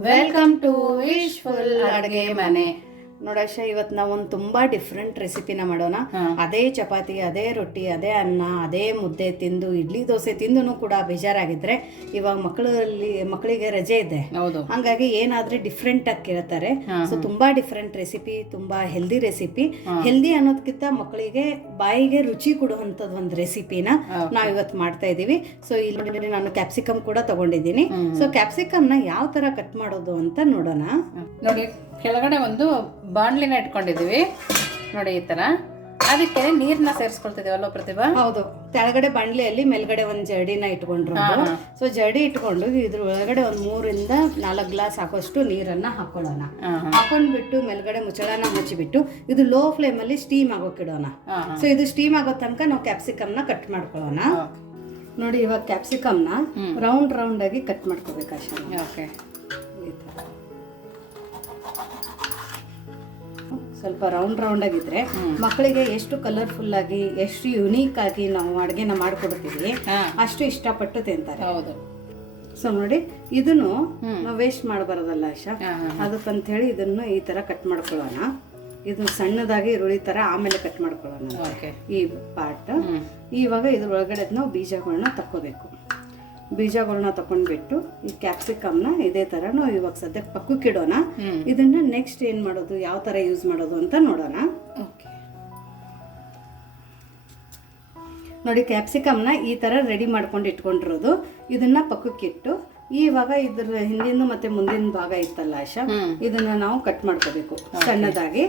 Welcome to wishful ಅಡುಗೆ ಮನೆ ನೋಡಶ ಇವತ್ತು ನಾವ್ ಒಂದು ತುಂಬಾ ಡಿಫ್ರೆಂಟ್ ರೆಸಿಪಿನ ಮಾಡೋಣ. ಅದೇ ಚಪಾತಿ ಅದೇ ರೊಟ್ಟಿ ಅದೇ ಅನ್ನ ಅದೇ ಮುದ್ದೆ ತಿಂದು ಇಡ್ಲಿ ದೋಸೆ ತಿಂದು ಕೂಡ ಬೇಜಾರಾಗಿದ್ರೆ ಇವಾಗ ಮಕ್ಕಳಲ್ಲಿ ಮಕ್ಕಳಿಗೆ ರಜೆ ಇದೆ. ಹೌದು. ಹಂಗಾಗಿ ಏನಾದ್ರೆ ಡಿಫ್ರೆಂಟ್ ಆಗಿ ಕೇಳ್ತಾರೆ. ಸೊ ತುಂಬಾ ಡಿಫ್ರೆಂಟ್ ರೆಸಿಪಿ ತುಂಬಾ ಹೆಲ್ದಿ ರೆಸಿಪಿ ಹೆಲ್ದಿ ಅನ್ನೋದಕ್ಕಿಂತ ಮಕ್ಕಳಿಗೆ ಬಾಯಿಗೆ ರುಚಿ ಕೊಡುವಂತದ್ ಒಂದ್ ರೆಸಿಪಿನ ನಾವ್ ಇವತ್ತು ಮಾಡ್ತಾ ಇದೀವಿ. ಸೊ ಇಲ್ಲಿ ನಾನು ಕ್ಯಾಪ್ಸಿಕಮ್ ಕೂಡ ತಗೊಂಡಿದ್ದೀನಿ. ಸೊ ಕ್ಯಾಪ್ಸಿಕಮ್ನ ಯಾವ ತರ ಕಟ್ ಮಾಡೋದು ಅಂತ ನೋಡೋಣ. ನೋಡಿ. ಕೆಳಗಡೆ ಒಂದು ಬಾಣ್ಲಿನ ಇಟ್ಕೊಂಡಿದ್ದೀವಿ. ನೋಡಿ ಈ ತರ. ಅದಕ್ಕೆ ನೀರ್ನ ಸೇರಿಸ್ಕೊಳ್ತಿದೀವಲ್ಲ ಪ್ರತಿಭಾ? ಹೌದು. ಕೆಳಗಡೆ ಬಂಡ್ಲಿಯಲ್ಲಿ ಮೇಲ್ಗಡೆ ಒಂದು ಜಡಿನ ಇಟ್ಕೊಂಡ್ರು ಸೊ ಜಡಿ ಇಟ್ಕೊಂಡು ಇದ್ರ ಒಳಗಡೆ ಒಂದ್ ಮೂರಿಂದ ನಾಲ್ಕು ಗ್ಲಾಸ್ ಹಾಕೋಷ್ಟು ನೀರನ್ನ ಹಾಕೊಳ್ಳೋಣ. ಹಾಕೊಂಡ್ಬಿಟ್ಟು ಮೇಲ್ಗಡೆ ಮುಚ್ಚಳನ ಮುಚ್ಚಿಬಿಟ್ಟು ಇದು ಲೋ ಫ್ಲೇಮ್ ಅಲ್ಲಿ ಸ್ಟೀಮ್ ಆಗೋಕಿಡೋಣ ಸೊ ಇದು ಸ್ಟೀಮ್ ಆಗೋ ತನಕ ನಾವು ಕ್ಯಾಪ್ಸಿಕಮ್ನ ಕಟ್ ಮಾಡ್ಕೊಳ್ಳೋಣ. ನೋಡಿ ಇವಾಗ ಕ್ಯಾಪ್ಸಿಕಮ್ನ ರೌಂಡ್ ರೌಂಡ್ ಆಗಿ ಕಟ್ ಮಾಡ್ಕೋಬೇಕು ಅಷ್ಟೇ. ಓಕೆ ಸ್ವಲ್ಪ ರೌಂಡ್ ರೌಂಡ್ ಆಗಿದ್ರೆ ಮಕ್ಕಳಿಗೆ ಎಷ್ಟು ಕಲರ್ಫುಲ್ ಆಗಿ ಎಷ್ಟು ಯುನೀಕ್ ಆಗಿ ನಾವು ಅಡುಗೆನ ಮಾಡ್ಕೊಡ್ತೀವಿ ಅಷ್ಟು ಇಷ್ಟಪಟ್ಟು ತಿಂತಾರೆ. ಹೌದು. ಸೊ ನೋಡಿ ಇದನ್ನು ನಾವು ವೇಸ್ಟ್ ಮಾಡಬಾರದಲ್ಲ ಆಶಾ. ಅದಕ್ಕಂತ ಹೇಳಿ ಇದನ್ನು ಈ ತರ ಕಟ್ ಮಾಡ್ಕೊಳ್ಳೋಣ. ಇದು ಸಣ್ಣದಾಗಿ ಈರುಳ್ಳಿ ತರ ಆಮೇಲೆ ಕಟ್ ಮಾಡ್ಕೊಳ್ಳೋಣ ಓಕೆ ಈ ಪಾರ್ಟ್ ಇವಾಗ ಇದ್ರ ಒಳಗಡೆ ನಾವು ಬೀಜಗಳನ್ನ ತಕ್ಕೋಬೇಕು. ಬೀಜಗಳನ್ನ ತಕೊಂಡ್ಬಿಟ್ಟು ಈ ಕ್ಯಾಪ್ಸಿಕಮ್ನ ಇದೇ ಥರ ನಾವು ಇವಾಗ ಸದ್ಯಕ್ಕೆ ಪಕ್ಕಕ್ಕಿಡೋಣ. ಇದನ್ನ ನೆಕ್ಸ್ಟ್ ಏನು ಮಾಡೋದು ಯಾವ ತರ ಯೂಸ್ ಮಾಡೋದು ಅಂತ ನೋಡೋಣ. ನೋಡಿ ಕ್ಯಾಪ್ಸಿಕಮ್ನ ಈ ತರ ರೆಡಿ ಮಾಡ್ಕೊಂಡು ಇಟ್ಕೊಂಡಿರೋದು. ಇದನ್ನ ಪಕ್ಕಕ್ಕಿಟ್ಟು ಇವಾಗ ಇದ್ರ ಹಿಂದಿನ ಮತ್ತೆ ಮುಂದಿನ ಭಾಗ ಇತ್ತಲ್ಲ ಆಶಾ? ಇದನ್ನ ನಾವು ಕಟ್ ಮಾಡ್ಕೋಬೇಕು ಸಣ್ಣದಾಗಿ.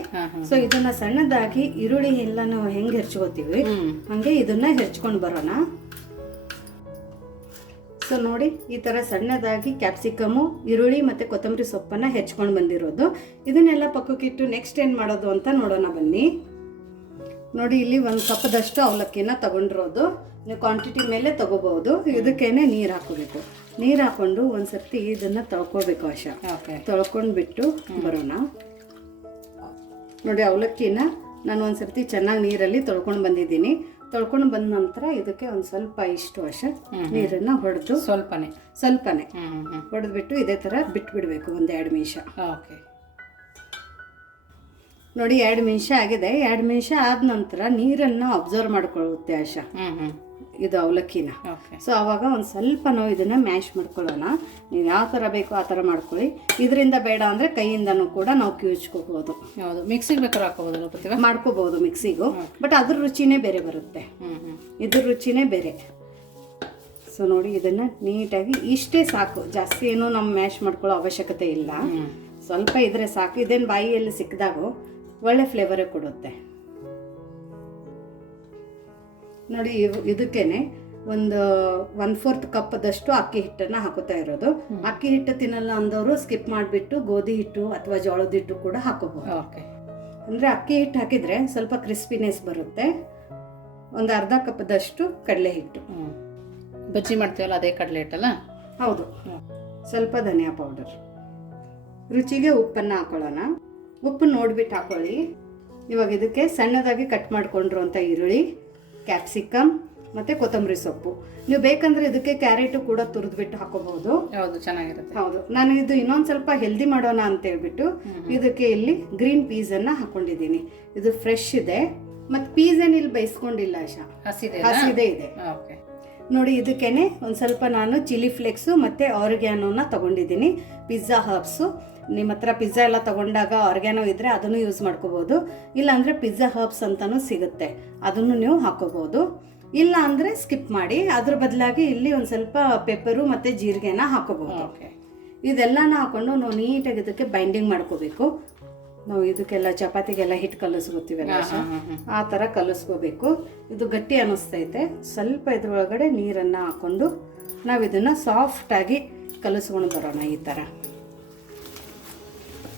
ಸೊ ಇದನ್ನ ಸಣ್ಣದಾಗಿ ಈರುಳ್ಳಿ ಎಲ್ಲಾನು ಹೆಂಗ್ ಹೆಂಗೆ ಹೆರ್ಚ್ಕೋತೀವಿ ಹಂಗೆ ಇದನ್ನ ಹೆರ್ಚ್ಕೊಂಡು ಬರೋಣ. ಸೊ ನೋಡಿ ಈ ಥರ ಸಣ್ಣದಾಗಿ ಕ್ಯಾಪ್ಸಿಕಮು ಈರುಳ್ಳಿ ಮತ್ತು ಕೊತ್ತಂಬರಿ ಸೊಪ್ಪನ್ನು ಹೆಚ್ಕೊಂಡು ಬಂದಿರೋದು. ಇದನ್ನೆಲ್ಲ ಪಕ್ಕಕ್ಕಿಟ್ಟು ನೆಕ್ಸ್ಟ್ ಏನು ಮಾಡೋದು ಅಂತ ನೋಡೋಣ ಬನ್ನಿ. ನೋಡಿ ಇಲ್ಲಿ ಒಂದು ಕಪ್ಪದಷ್ಟು ಅವಲಕ್ಕಿನ ತಗೊಂಡಿರೋದು. ನೀವು ಕ್ವಾಂಟಿಟಿ ಮೇಲೆ ತಗೋಬಹುದು. ಇದಕ್ಕೇನೆ ನೀರು ಹಾಕೋಬೇಕು ನೀರು ಹಾಕೊಂಡು ಒಂದು ಸರ್ತಿ ಇದನ್ನು ತೊಳ್ಕೊಬೇಕು ಅಶ ತೊಳ್ಕೊಂಡ್ಬಿಟ್ಟು ಬರೋಣ. ನೋಡಿ ಅವಲಕ್ಕಿನ ನಾನು ಒಂದು ಸರ್ತಿ ಚೆನ್ನಾಗಿ ನೀರಲ್ಲಿ ತೊಳ್ಕೊಂಡು ಬಂದಿದ್ದೀನಿ. ತೊಳ್ಕೊಂಡು ಬಂದ ನಂತರ ಇದಕ್ಕೆ ಒಂದು ಸ್ವಲ್ಪ ಇಷ್ಟು ವರ್ಷ ನೀರನ್ನು ಹೊಡೆದು ಸ್ವಲ್ಪನೇ. ಸ್ವಲ್ಪನೇ. ಹೊಡೆದ್ಬಿಟ್ಟು ಇದೇ ಥರ ಬಿಟ್ಬಿಡಬೇಕು ಒಂದು ಎರಡು ನಿಮಿಷ. ಓಕೆ. ನೋಡಿ ಎರಡು ನಿಮಿಷ ಆಗಿದೆ. ಎರಡು ನಿಮಿಷ ಆದ ನಂತರ ನೀರನ್ನು ಅಬ್ಸರ್ವ್ ಮಾಡ್ಕೊಳ್ಳುತ್ತೆ ಆಶಾ ಇದು ಅವಲಕ್ಕಿನ. ಸೊ ಅವಾಗ ಒಂದು ಸ್ವಲ್ಪ ನಾವು ಇದನ್ನು ಮ್ಯಾಶ್ ಮಾಡ್ಕೊಳ್ಳೋಣ. ನೀವು ಯಾವ ಥರ ಬೇಕೋ ಆ ಥರ ಮಾಡ್ಕೊಳ್ಳಿ. ಇದರಿಂದ ಬೇಡ ಅಂದರೆ ಕೈಯಿಂದನೂ ಕೂಡ ನಾವು ಕಿವುಚ್ಕೋಬೋದು ಹೌದು ಮಿಕ್ಸಿಗೆ ಬೇಕಾದ್ರೆ ಹಾಕೋಬಹುದು ಮಾಡ್ಕೋಬಹುದು ಮಿಕ್ಸಿಗೂ ಬಟ್ ಅದ್ರ ರುಚಿನೇ ಬೇರೆ ಬರುತ್ತೆ. ಇದ್ರ ರುಚಿನೇ ಬೇರೆ. ಸೊ ನೋಡಿ ಇದನ್ನ ನೀಟಾಗಿ ಇಷ್ಟೇ ಸಾಕು. ಜಾಸ್ತಿ ಏನು ನಮ್ಮ ಮ್ಯಾಶ್ ಮಾಡ್ಕೊಳ್ಳೋ ಅವಶ್ಯಕತೆ ಇಲ್ಲ. ಸ್ವಲ್ಪ ಇದ್ರೆ ಸಾಕು. ಇದೇನು ಬಾಯಿಯಲ್ಲಿ ಸಿಕ್ಕಿದಾಗ ಒಳ್ಳೆ ಫ್ಲೇವರೇ ಕೊಡುತ್ತೆ. ನೋಡಿ ಇದಕ್ಕೇನೆ ಒಂದು ಒನ್ ಫೋರ್ತ್ ಕಪ್ದಷ್ಟು ಅಕ್ಕಿ ಹಿಟ್ಟನ್ನು ಹಾಕೋತಾ ಇರೋದು. ಅಕ್ಕಿ ಹಿಟ್ಟು ತಿನ್ನಲ್ಲ ಅಂದವರು ಸ್ಕಿಪ್ ಮಾಡಿಬಿಟ್ಟು ಗೋಧಿ ಹಿಟ್ಟು ಅಥವಾ ಜೋಳದ ಹಿಟ್ಟು ಕೂಡ ಹಾಕೋಬಹುದು. ಓಕೆ ಅಂದರೆ ಅಕ್ಕಿ ಹಿಟ್ಟು ಹಾಕಿದರೆ ಸ್ವಲ್ಪ ಕ್ರಿಸ್ಪಿನೆಸ್ ಬರುತ್ತೆ. ಒಂದು ಅರ್ಧ ಕಪ್ದಷ್ಟು ಕಡಲೆ ಹಿಟ್ಟು. ಬಜ್ಜಿ ಮಾಡ್ತೀವಲ್ಲ ಅದೇ ಕಡಲೆ ಹಿಟ್ಟಲ್ಲ? ಹೌದು. ಸ್ವಲ್ಪ ಧನಿಯಾ ಪೌಡರ್ ರುಚಿಗೆ ಉಪ್ಪನ್ನು ಹಾಕೊಳ್ಳೋಣ. ಉಪ್ಪು ನೋಡ್ಬಿಟ್ಟು ಹಾಕೊಳ್ಳಿ. ಇವಾಗ ಇದಕ್ಕೆ ಸಣ್ಣದಾಗಿ ಕಟ್ ಮಾಡ್ಕೊಂಡಿರುವಂಥ ಈರುಳ್ಳಿ. ಕ್ಯಾಪ್ಸಿಕಮ್ ಮತ್ತು ಕೊತ್ತಂಬರಿ ಸೊಪ್ಪು. ನೀವು ಬೇಕಂದ್ರೆ ಇದಕ್ಕೆ ಕ್ಯಾರೆಟು ಕೂಡ ತುರಿದ್ಬಿಟ್ಟು ಹಾಕೋಬಹುದು. ಹೌದು ಚೆನ್ನಾಗಿರುತ್ತೆ. ಹೌದು. ನಾನು ಇದು ಇನ್ನೊಂದು ಸ್ವಲ್ಪ ಹೆಲ್ದಿ ಮಾಡೋಣ ಅಂತ ಹೇಳ್ಬಿಟ್ಟು ಇದಕ್ಕೆ ಇಲ್ಲಿ ಗ್ರೀನ್ ಪೀಸನ್ನು ಹಾಕೊಂಡಿದ್ದೀನಿ. ಇದು ಫ್ರೆಶ್ ಇದೆ. ಮತ್ತು ಪೀಸ್ ಏನಿಲ್ಲಿ ಇಲ್ಲಿ ಬೈಸ್ಕೊಂಡಿಲ್ಲ ಆಶಾ. ಹಸಿದೆ ಹಸಿದೇ ಇದೆ. ಓಕೆ. ನೋಡಿ ಇದಕ್ಕೇನೆ ಒಂದು ಸ್ವಲ್ಪ ನಾನು ಚಿಲ್ಲಿ ಫ್ಲೆಕ್ಸು ಮತ್ತು ಆರ್ಗ್ಯಾನೋನ ತಗೊಂಡಿದ್ದೀನಿ. Pizza herbs. ನಿಮ್ಮ ಹತ್ರ ಪಿಜ್ಜಾ ಎಲ್ಲ ತಗೊಂಡಾಗ ಆರ್ಗ್ಯಾನೋ ಇದ್ದರೆ ಅದನ್ನು ಯೂಸ್ ಮಾಡ್ಕೋಬೋದು. ಇಲ್ಲಾಂದರೆ ಪಿಜ್ಜಾ ಹರ್ಬ್ಸ್ ಅಂತಲೂ ಸಿಗುತ್ತೆ. ಅದನ್ನು ನೀವು ಹಾಕೋಬೋದು. ಇಲ್ಲ ಅಂದರೆ ಸ್ಕಿಪ್ ಮಾಡಿ. ಅದ್ರ ಬದಲಾಗಿ ಇಲ್ಲಿ ಒಂದು ಸ್ವಲ್ಪ ಪೆಪ್ಪರು ಮತ್ತು ಜೀರಿಗೆನ ಹಾಕೋಬಹುದು ಓಕೆ. ಇದೆಲ್ಲನ ಹಾಕೊಂಡು ನಾವು ನೀಟಾಗಿ ಇದಕ್ಕೆ ಬೈಂಡಿಂಗ್ ಮಾಡ್ಕೋಬೇಕು. ನಾವು ಇದಕ್ಕೆಲ್ಲ ಚಪಾತಿಗೆಲ್ಲ ಹಿಟ್ಟು ಕಲಿಸ್ಕೊತೀವಲ್ಲ ಆ ಥರ ಕಲಿಸ್ಕೋಬೇಕು. ಇದು ಗಟ್ಟಿ ಅನ್ನಿಸ್ತೈತೆ ಸ್ವಲ್ಪ ಇದ್ರೊಳಗಡೆ ನೀರನ್ನು ಹಾಕ್ಕೊಂಡು ನಾವು ಇದನ್ನು ಸಾಫ್ಟಾಗಿ ಕಲಿಸ್ಕೊಂಡು ಬರೋಣ ಈ ಥರ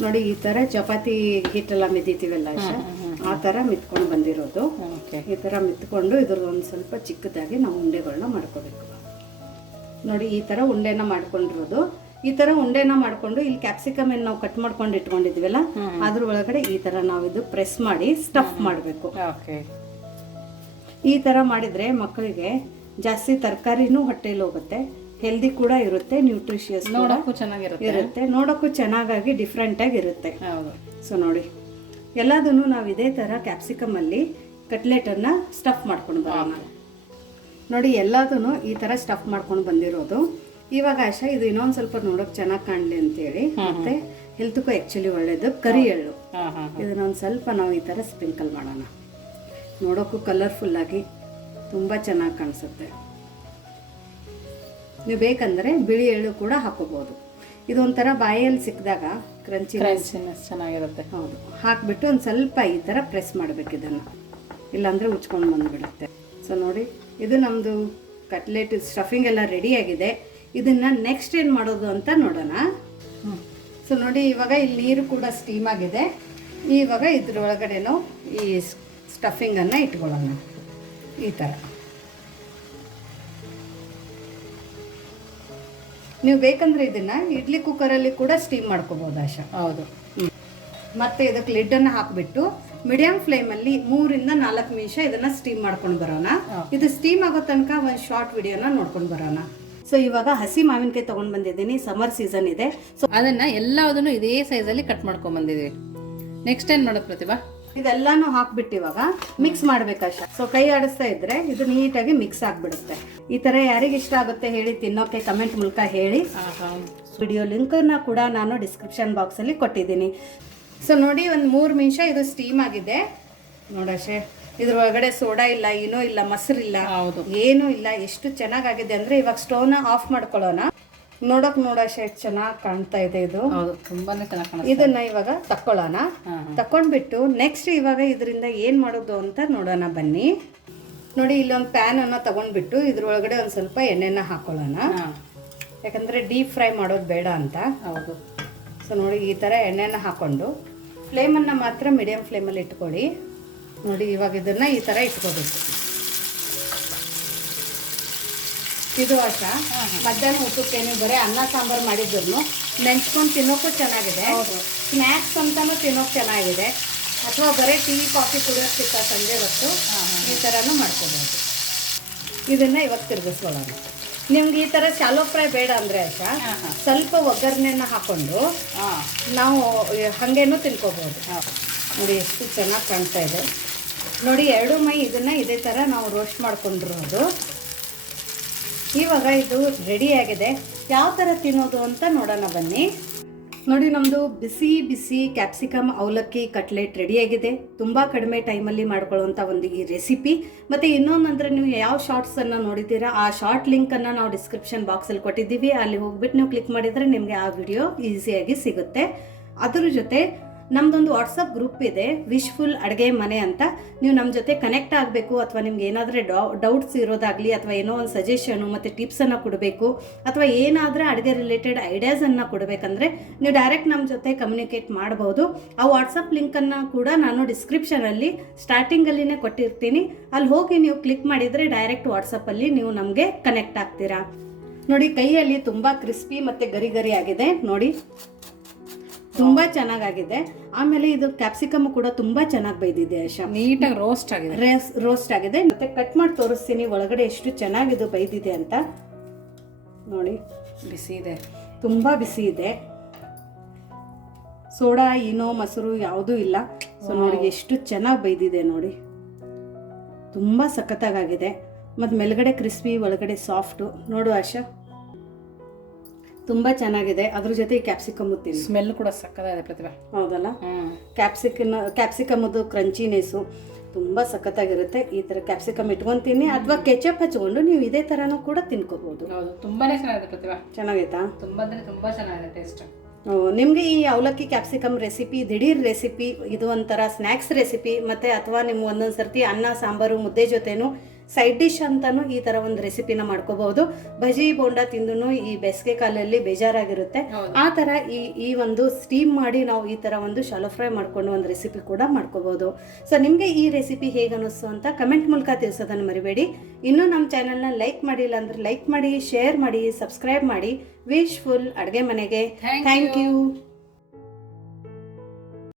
ನೋಡಿ ಈ ಥರ ಚಪಾತಿ ಹಿಟ್ಟೆಲ್ಲ ಮಿದಿತೀವಲ್ಲ ಆಶಾ? ಆ ಥರ ಮಿತ್ಕೊಂಡು ಬಂದಿರೋದು. ಈ ಥರ ಮಿತ್ಕೊಂಡು ಇದ್ರದ್ದು ಒಂದು ಸ್ವಲ್ಪ ಚಿಕ್ಕದಾಗಿ ನಾವು ಉಂಡೆಗಳನ್ನ ಮಾಡ್ಕೋಬೇಕು. ನೋಡಿ ಈ ಥರ ಉಂಡೆನ ಮಾಡ್ಕೊಂಡಿರೋದು. ಈ ತರ ಉಂಡೆನ ಮಾಡ್ಕೊಂಡು ಇಲ್ಲಿ ಕ್ಯಾಪ್ಸಿಕಮ್ ಏನು ನಾವು ಕಟ್ ಮಾಡ್ಕೊಂಡು ಇಟ್ಕೊಂಡಿದ್ವಲ್ಲ ಅದ್ರ ಒಳಗಡೆ ಈ ತರ ನಾವು ಇದು ಪ್ರೆಸ್ ಮಾಡಿ ಸ್ಟಫ್ ಮಾಡಬೇಕು. ಓಕೆ ಈ ತರ ಮಾಡಿದ್ರೆ ಮಕ್ಕಳಿಗೆ ಜಾಸ್ತಿ ತರಕಾರಿನೂ ಹೊಟ್ಟೆಲಿ ಹೋಗುತ್ತೆ ಹೆಲ್ದಿ ಕೂಡ ಇರುತ್ತೆ ನ್ಯೂಟ್ರಿಷಿಯಸ್ ನೋಡೋಕ್ಕೂ ಚೆನ್ನಾಗಿರುತ್ತೆ. ಇರುತ್ತೆ. ನೋಡೋಕ್ಕೂ ಚೆನ್ನಾಗಾಗಿ ಡಿಫ್ರೆಂಟಾಗಿ ಇರುತ್ತೆ. ಹೌದು. ಸೊ ನೋಡಿ. ಎಲ್ಲದನ್ನು ನಾವು ಇದೇ ಥರ ಕಟ್ಲೆಟ್ ಅನ್ನ ಸ್ಟಫ್ ಮಾಡ್ಕೊಂಡು ಬರೋಣ. ನೋಡಿ ಎಲ್ಲದನ್ನು ಈ ಥರ ಸ್ಟಫ್ ಮಾಡ್ಕೊಂಡು ಬಂದಿರೋದು. ಇವಾಗ ಆಶಾ ಇದು ಇನ್ನೊಂದು ಸ್ವಲ್ಪ ನೋಡೋಕೆ ಚೆನ್ನಾಗಿ ಕಾಣಲಿ ಅಂತೇಳಿ. ಮತ್ತೆ ಹೆಲ್ತ್ಗೂ ಆ್ಯಕ್ಚುಲಿ ಒಳ್ಳೇದು. ಕರಿ ಎಳ್ಳು. ಇದನ್ನೊಂದು ಸ್ವಲ್ಪ ನಾವು ಈ ಥರ ಸ್ಪ್ರಿಂಕಲ್ ಮಾಡೋಣ. ನೋಡೋಕ್ಕೂ ಕಲರ್ಫುಲ್ಲಾಗಿ ತುಂಬ ಚೆನ್ನಾಗಿ ಕಾಣಿಸುತ್ತೆ. ನೀವು ಬೇಕಂದ್ರೆ ಬಿಳಿ ಎಳ್ಳು ಕೂಡ ಹಾಕೋಬೋದು. ಇದೊಂಥರ ಬಾಯಲ್ಲಿ ಸಿಕ್ಕಿದಾಗ ಕ್ರಂಚಿ ಚೆನ್ನಾಗಿರುತ್ತೆ. ಹೌದು. ಹಾಕಿಬಿಟ್ಟು ಒಂದು ಸ್ವಲ್ಪ ಈ ಥರ ಪ್ರೆಸ್ ಮಾಡಬೇಕು ಇದನ್ನು. ಇಲ್ಲಾಂದ್ರೆ ಉಚ್ಕೊಂಡು ಬಂದ್ಬಿಡುತ್ತೆ. ಸೊ ನೋಡಿ ಇದು ನಮ್ಮದು ಕಟ್ಲೆಟ್ ಸ್ಟಫಿಂಗ್ ಎಲ್ಲ ರೆಡಿಯಾಗಿದೆ ಇದನ್ನು ನೆಕ್ಸ್ಟ್ ಏನು ಮಾಡೋದು ಅಂತ ನೋಡೋಣ. ಸೊ ನೋಡಿ ಇವಾಗ ಇಲ್ಲಿ ನೀರು ಕೂಡ ಸ್ಟೀಮ್ ಆಗಿದೆ. ಇವಾಗ ಇದ್ರ ಒಳಗಡೆನೂ ಈ ಸ್ಟಫಿಂಗನ್ನು ಇಟ್ಕೊಳ್ಳೋಣ. ಈ ಥರ ನೀವು ಬೇಕಂದ್ರೆ ಇದನ್ನ ಇಡ್ಲಿ ಕುಕ್ಕರಲ್ಲಿ ಕೂಡ ಸ್ಟೀಮ್ ಮಾಡ್ಕೋಬೋದು ಆಶ. ಹೌದು. ಮತ್ತೆ ಇದಕ್ಕೆ ಲಿಡ್ಡನ್ನು ಹಾಕಿಬಿಟ್ಟು ಮೀಡಿಯಂ ಫ್ಲೇಮಲ್ಲಿ ಮೂರಿಂದ ನಾಲ್ಕು ನಿಮಿಷ ಇದನ್ನ ಸ್ಟೀಮ್ ಮಾಡ್ಕೊಂಡು ಬರೋಣ. ಇದು ಸ್ಟೀಮ್ ಆಗೋ ತನಕ ಒಂದು ಶಾರ್ಟ್ ವಿಡಿಯೋನ ನೋಡ್ಕೊಂಡು ಬರೋಣ. ಸೊ ಇವಾಗ ಹಸಿ ಮಾವಿನಕಾಯಿ ತಗೊಂಡ್ ಬಂದಿದ್ದೀನಿ. ಸಮರ್ ಸೀಸನ್ ಇದೆ. ಸೊ ಅದನ್ನ ಎಲ್ಲದನ್ನು ಇದೇ ಸೈಜಲ್ಲಿ ಕಟ್ ಮಾಡ್ಕೊಂಡ್ ಬಂದಿದೀವಿ. ನೆಕ್ಸ್ಟ್ ಏನ್ ಮಾಡೋದು ಪ್ರತಿಭಾ? ಇದೆಲ್ಲಾನು ಹಾಕ್ಬಿಟ್ಟು ಇವಾಗ ಮಿಕ್ಸ್ ಮಾಡ್ಬೇಕಷ್ಟ ಸೊ ಕೈ ಆಡಿಸ್ತಾ ಇದ್ರೆ ಇದು ನೀಟಾಗಿ ಮಿಕ್ಸ್ ಆಗ್ಬಿಡುತ್ತೆ. ಈ ತರ ಯಾರಿಗೆ ಇಷ್ಟ ಆಗುತ್ತೆ ಹೇಳಿ ತಿನ್ನೋಕೆ ಕಮೆಂಟ್ ಮೂಲಕ ಹೇಳಿ. ವಿಡಿಯೋ ಲಿಂಕನ್ನು ಕೂಡ ನಾನು ಡಿಸ್ಕ್ರಿಪ್ಷನ್ ಬಾಕ್ಸಲ್ಲಿ ಕೊಟ್ಟಿದ್ದೀನಿ. ಸೊ ನೋಡಿ ಒಂದು ಮೂರು ನಿಮಿಷ ಇದು ಸ್ಟೀಮ್ ಆಗಿದೆ. ನೋಡಶೆ ಇದ್ರ ಒಳಗಡೆ ಸೋಡಾ ಇಲ್ಲ ಏನೋ ಇಲ್ಲ ಮೊಸರಿಲ್ಲ ಹೌದು. ಏನೂ ಇಲ್ಲ ಎಷ್ಟು ಚೆನ್ನಾಗಾಗಿದೆ ಅಂದ್ರೆ ಇವಾಗ ಸ್ಟೋವ್ನ ಆಫ್ ಮಾಡ್ಕೊಳ್ಳೋಣ. ನೋಡಕ್ ನೋಡೋ ಶೇಟ್ ಚೆನ್ನಾಗಿ ಕಾಣ್ತಾ ಇದೆ ಇದು. ತುಂಬಾನೇ ಚೆನ್ನಾಗಿ ಇದನ್ನ ಇವಾಗ ತಕ್ಕೊಳ್ಳೋಣ. ತಕೊಂಡ್ಬಿಟ್ಟು ನೆಕ್ಸ್ಟ್ ಇವಾಗ ಇದರಿಂದ ಏನು ಮಾಡೋದು ಅಂತ ನೋಡೋಣ ಬನ್ನಿ. ನೋಡಿ ಇಲ್ಲೊಂದು ಪ್ಯಾನನ್ನು ತಗೊಂಡ್ಬಿಟ್ಟು ಇದ್ರೊಳಗಡೆ ಒಂದು ಸ್ವಲ್ಪ ಎಣ್ಣೆನ ಹಾಕೊಳ್ಳೋಣ. ಯಾಕಂದ್ರೆ ಡೀಪ್ ಫ್ರೈ ಮಾಡೋದು ಬೇಡ ಅಂತ. ಹೌದು. ಸೊ ನೋಡಿ ಈ ಥರ ಎಣ್ಣೆನ ಹಾಕ್ಕೊಂಡು ಫ್ಲೇಮನ್ನು ಮಾತ್ರ ಮೀಡಿಯಂ ಫ್ಲೇಮಲ್ಲಿ ಇಟ್ಕೊಳ್ಳಿ. ನೋಡಿ ಇವಾಗ ಇದನ್ನು ಈ ಥರ ಇಟ್ಕೋಬೇಕು. ಇದು ಅಷ್ಟ ಮಧ್ಯಾಹ್ನ ಊಟಕ್ಕೇನು ಬರೀ ಅನ್ನ ಸಾಂಬಾರು ಮಾಡಿದ್ರು ನೆಂಚ್ಕೊಂಡು ತಿನ್ನೋಕ್ಕೂ ಚೆನ್ನಾಗಿದೆ. ಸ್ನ್ಯಾಕ್ಸ್ ಅಂತಲೂ ತಿನ್ನೋಕೆ ಚೆನ್ನಾಗಿದೆ. ಅಥವಾ ಬರೀ ಟೀ ಕಾಫಿ ಕುಡಿಯೋಕ್ಕಿಂತ ಸಿಕ್ಕ ಸಂಜೆ ಹೊತ್ತು ಈ ಥರನೂ ಮಾಡ್ಕೋಬೋದು. ಇದನ್ನು ಇವಾಗ ತಿರುಗಿಸ್ಕೊಳ್ಳೋಣ. ನಿಮ್ಗೆ ಈ ಥರ ಶಾಲೋ ಫ್ರೈ ಬೇಡ ಅಂದರೆ ಅಷ್ಟ ಸ್ವಲ್ಪ ಒಗ್ಗರಣೆನ ಹಾಕ್ಕೊಂಡು ನಾವು ಹಾಗೇನೂ ತಿನ್ಕೋಬೋದು. ನೋಡಿ ಎಷ್ಟು ಚೆನ್ನಾಗಿ ಕಾಣ್ತಾ ಇದೆ. ನೋಡಿ, ಎರಡು ಮೈ ಇದನ್ನು ಇದೇ ಥರ ನಾವು ರೋಸ್ಟ್ ಮಾಡ್ಕೊಂಡಿರೋದು. ಇವಾಗ ಇದು ರೆಡಿಯಾಗಿದೆ ಯಾವ ಥರ ತಿನ್ನೋದು ಅಂತ ನೋಡೋಣ ಬನ್ನಿ. ನೋಡಿ ನಮ್ಮದು ಬಿಸಿ ಬಿಸಿ ಕ್ಯಾಪ್ಸಿಕಮ್ ಅವಲಕ್ಕಿ ಕಟ್ಲೆಟ್ ರೆಡಿಯಾಗಿದೆ ತುಂಬ ಕಡಿಮೆ ಟೈಮಲ್ಲಿ ಮಾಡ್ಕೊಳ್ಳೋವಂಥ ಒಂದು ಈ ರೆಸಿಪಿ ಮತ್ತು ಇನ್ನೊಂದಂದ್ರೆ ನೀವು ಯಾವ ಶಾರ್ಟ್ಸನ್ನು ನೋಡಿದ್ದೀರಾ, ಆ ಶಾರ್ಟ್ ಲಿಂಕನ್ನು ನಾವು ಡಿಸ್ಕ್ರಿಪ್ಷನ್ ಬಾಕ್ಸಲ್ಲಿ ಕೊಟ್ಟಿದ್ದೀವಿ. ಅಲ್ಲಿ ಹೋಗ್ಬಿಟ್ಟು ನೀವು ಕ್ಲಿಕ್ ಮಾಡಿದರೆ ನಿಮಗೆ ಆ ವಿಡಿಯೋ ಈಸಿಯಾಗಿ ಸಿಗುತ್ತೆ. ಅದ್ರ ಜೊತೆ ನಮ್ಮದೊಂದು ವಾಟ್ಸಪ್ ಗ್ರೂಪ್ ಇದೆ ವಿಶ್ಫುಲ್ ಅಡುಗೆ ಮನೆ ಅಂತ. ನೀವು ನಮ್ಮ ಜೊತೆ ಕನೆಕ್ಟ್ ಆಗಬೇಕು ಅಥವಾ ನಿಮ್ಗೆ ಏನಾದರೂ ಡೌಟ್ಸ್ ಇರೋದಾಗಲಿ ಅಥವಾ ಏನೋ ಒಂದು ಸಜೆಷನು ಮತ್ತು ಟಿಪ್ಸನ್ನು ಕೊಡಬೇಕು ಅಥವಾ ಏನಾದರೂ ಅಡುಗೆ ರಿಲೇಟೆಡ್ ಐಡಿಯಾಸನ್ನು ಕೊಡಬೇಕಂದ್ರೆ ನೀವು ಡೈರೆಕ್ಟ್ ನಮ್ಮ ಜೊತೆ ಕಮ್ಯುನಿಕೇಟ್ ಮಾಡ್ಬೋದು. ಆ ವಾಟ್ಸಪ್ ಲಿಂಕನ್ನು ಕೂಡ ನಾನು ಡಿಸ್ಕ್ರಿಪ್ಷನಲ್ಲಿ ಸ್ಟಾರ್ಟಿಂಗಲ್ಲಿನೇ ಕೊಟ್ಟಿರ್ತೀನಿ. ಅಲ್ಲಿ ಹೋಗಿ ನೀವು ಕ್ಲಿಕ್ ಮಾಡಿದರೆ ಡೈರೆಕ್ಟ್ ವಾಟ್ಸಪ್ಪಲ್ಲಿ ನೀವು ನಮಗೆ ಕನೆಕ್ಟ್ ಆಗ್ತೀರಾ. ನೋಡಿ, ಕೈಯಲ್ಲಿ ತುಂಬ ಕ್ರಿಸ್ಪಿ ಮತ್ತು ಗರಿ ಗರಿ ಆಗಿದೆ. ನೋಡಿ. ತುಂಬ ಚೆನ್ನಾಗಿದೆ ಆಮೇಲೆ ಇದು ಕ್ಯಾಪ್ಸಿಕಮ್ ಕೂಡ ತುಂಬ ಚೆನ್ನಾಗಿ ಬೈದಿದೆ ಆಶಾ. ನೀಟಾಗಿ ರೋಸ್ಟ್ ಆಗಿದೆ. ರೇಸ್ ರೋಸ್ಟ್ ಆಗಿದೆ. ಮತ್ತೆ ಕಟ್ ಮಾಡಿ ತೋರಿಸ್ತೀನಿ ಒಳಗಡೆ ಎಷ್ಟು ಚೆನ್ನಾಗಿದು ಬೈದಿದೆ ಅಂತ. ನೋಡಿ. ಬಿಸಿ ಇದೆ. ತುಂಬ ಬಿಸಿ ಇದೆ. ಸೋಡಾ ಇನೋ ಮೊಸರು ಯಾವುದೂ ಇಲ್ಲ. ಸೊ ನೋಡಿ ಎಷ್ಟು ಚೆನ್ನಾಗಿ ಬೈದಿದೆ ನೋಡಿ. ತುಂಬ ಸಖತ್ತಾಗಿದೆ ಮತ್ತು ಮೇಲ್ಗಡೆ ಕ್ರಿಸ್ಪಿ ಒಳಗಡೆ ಸಾಫ್ಟು ನೋಡು ಆಶಾ. ತುಂಬ ಚೆನ್ನಾಗಿದೆ. ಅದ್ರ ಜೊತೆ ಕ್ಯಾಪ್ಸಿಕಮ್ ತಿನ್ನಿ. ಸ್ಮೆಲ್ ಕೂಡ ಸಕ್ಕತ್ತಾಗಿದೆ ಪ್ರತಿಭಾ. ಹೌದಲ್ಲ? ಕ್ಯಾಪ್ಸಿಕಮ್ ಕ್ಯಾಪ್ಸಿಕನ್ ಕ್ಯಾಪ್ಸಿಕಮದು ಕ್ರಂಚಿನೆಸ್ಸು ತುಂಬ ಸಖತ್ತಾಗಿರುತ್ತೆ ಈ ಥರ ಕ್ಯಾಪ್ಸಿಕಮ್ ಇಟ್ಕೊಂತೀನಿ ಅಥವಾ ಕೆಚಪ್ ಹಚ್ಕೊಂಡು ನೀವು ಇದೇ ಥರನೂ ಕೂಡ ತಿನ್ಕೋಬಹುದು ಹೌದು. ತುಂಬಾನೇ ಚೆನ್ನಾಗಿದೆ ಪ್ರತಿಭಾ. ಚೆನ್ನಾಗೈತಾ? ತುಂಬಾ ಅಂದ್ರೆ ತುಂಬಾ ಚೆನ್ನಾಗಿದೆ ಟೇಸ್ಟ್ ನಿಮಗೆ ಈ ಅವಲಕ್ಕಿ ಕ್ಯಾಪ್ಸಿಕಮ್ ರೆಸಿಪಿ ದಿಢೀರ್ ರೆಸಿಪಿ ಇದು ಒಂಥರ ಸ್ನ್ಯಾಕ್ಸ್ ರೆಸಿಪಿ ಮತ್ತು ಅಥವಾ ನಿಮ್ಗೆ ಒಂದೊಂದು ಸರ್ತಿ ಅನ್ನ ಸಾಂಬಾರು ಮುದ್ದೆ ಜೊತೆನೂ ಸೈಡ್ ಡಿಶ್ ಅಂತಾನು ಈ ತರ ಒಂದು ರೆಸಿಪಿನ ಮಾಡ್ಕೋಬಹುದು. ಬಜಿ ಬೋಂಡ ತಿಂದು ಈ ಬೇಸಿಗೆ ಕಾಲದಲ್ಲಿ ಬೇಜಾರಾಗಿರುತ್ತೆ. ಆ ತರ ಈ ಈ ಒಂದು ಸ್ಟೀಮ್ ಮಾಡಿ ನಾವು ಈ ಥರ ಒಂದು ಶಾಲೋ ಫ್ರೈ ಮಾಡ್ಕೊಂಡು ಒಂದು ರೆಸಿಪಿ ಕೂಡ ಮಾಡ್ಕೋಬಹುದು. ಸೊ ನಿಮಗೆ ಈ ರೆಸಿಪಿ ಹೇಗೆ ಅನಿಸ್ತು ಅಂತ ಕಮೆಂಟ್ ಮೂಲಕ ತಿಳಿಸೋದನ್ನು ಮರಿಬೇಡಿ. ಇನ್ನೂ ನಮ್ಮ ಚಾನೆಲ್ನ ಲೈಕ್ ಮಾಡಿಲ್ಲ ಅಂದ್ರೆ ಲೈಕ್ ಮಾಡಿ ಶೇರ್ ಮಾಡಿ ಸಬ್ಸ್ಕ್ರೈಬ್ ಮಾಡಿ. ವಿಶ್ ಫುಲ್ ಅಡುಗೆ ಮನೆಗೆ. Thank you